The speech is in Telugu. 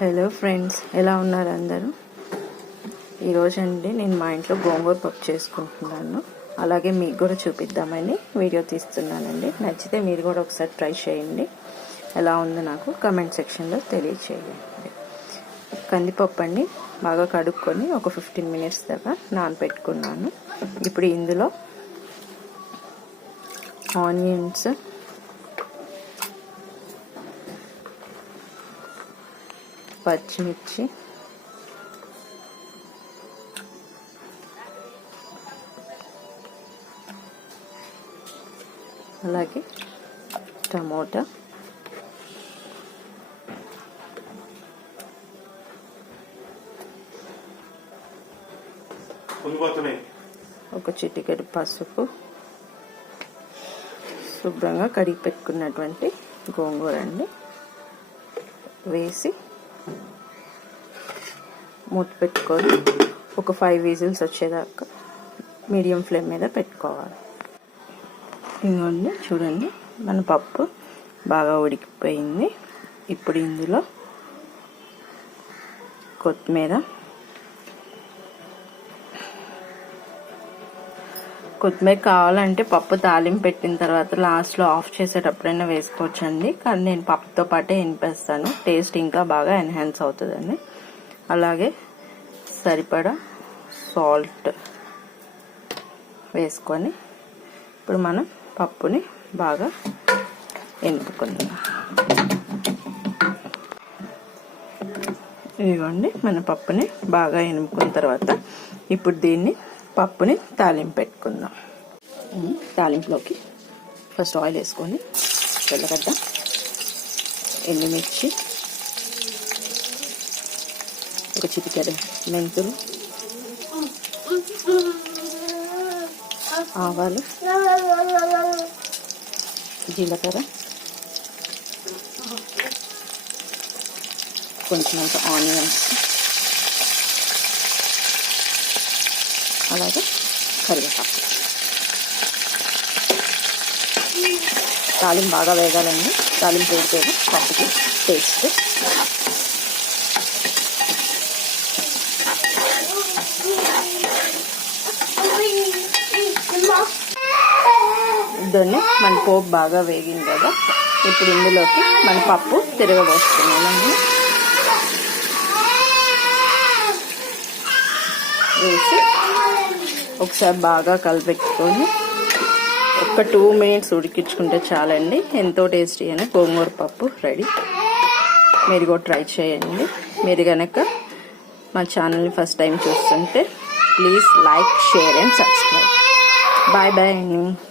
హలో ఫ్రెండ్స్ ఎలా ఉన్నారు అందరూ? ఈరోజు అండి నేను మా ఇంట్లో గోంగూర పప్పు చేసుకుంటున్నాను. అలాగే మీకు కూడా చూపిద్దామని వీడియో తీస్తున్నానండి. నచ్చితే మీరు కూడా ఒకసారి ట్రై చేయండి. ఎలా ఉందో నాకు కమెంట్ సెక్షన్లో తెలియచేయండి. కందిపప్పు అండి బాగా కడుక్కొని ఒక ఫిఫ్టీన్ మినిట్స్ దాకా నానబెట్టుకున్నాను ఇప్పుడు ఇందులో ఆనియన్స్ పచ్చిమిర్చి. అలాగే టమోటా. ఒక చిటికెడు పసుపు. శుభ్రంగా కడిగి పెట్టుకున్నటువంటి గోంగూర అండి. వేసి మూత పెట్టుకొని ఒక ఫైవ్ విజిల్స్ వచ్చేదాకా మీడియం ఫ్లేమ్ మీద పెట్టుకోవాలి. ఇదిగోండి చూడండి మన పప్పు బాగా ఉడికిపోయింది. ఇప్పుడు ఇందులో కొత్తిమీర కొత్తిమీర కావాలంటే పప్పు తాలింపు పెట్టిన తర్వాత లాస్ట్లో ఆఫ్ చేసేటప్పుడైనా వేసుకోవచ్చండి. కానీ నేను పప్పుతో పాటే వినిపేస్తాను. టేస్ట్ ఇంకా బాగా ఎన్హాన్స్ అవుతుందండి. అలాగే సరిపడా సాల్ట్ వేసుకొని ఇప్పుడు మనం పప్పుని బాగా ఎనుపుకుందాం ఇదిగోండి మన పప్పుని బాగా ఎనుపుకున్న తర్వాత ఇప్పుడు దీన్ని పప్పుని తాలింపు పెట్టుకుందాం. తాలింపులోకి ఫస్ట్ ఆయిల్ వేసుకొని తెల్లగడ్డ ఎండుమిర్చి ఒక చిటికెడు మెంతులు ఆవాలు జీలకర్ర కొంచెం అంత ఆనియన్స్ అలాగే కరివేపాకు. తాలింపు బాగా వేగాలండి. తాలింపు వేడితేనే పప్పుకి టేస్ట్ దాన్ని మన పోపు బాగా వేగింది కదా. ఇప్పుడు ఇందులోకి మన పప్పు తిరగబోస్తున్నామండి వేసి ఒకసారి బాగా కలిపెట్టుకొని ఒక టూ మినిట్స్ ఉడికించుకుంటే చాలండి. ఎంతో టేస్టీ అని గోంగూర పప్పు రెడీ. మీరు కూడా ట్రై చేయండి. మీరు కనుక మా ఛానల్ని ఫస్ట్ టైం చూస్తుంటే please like share and subscribe. Bye bye అండి.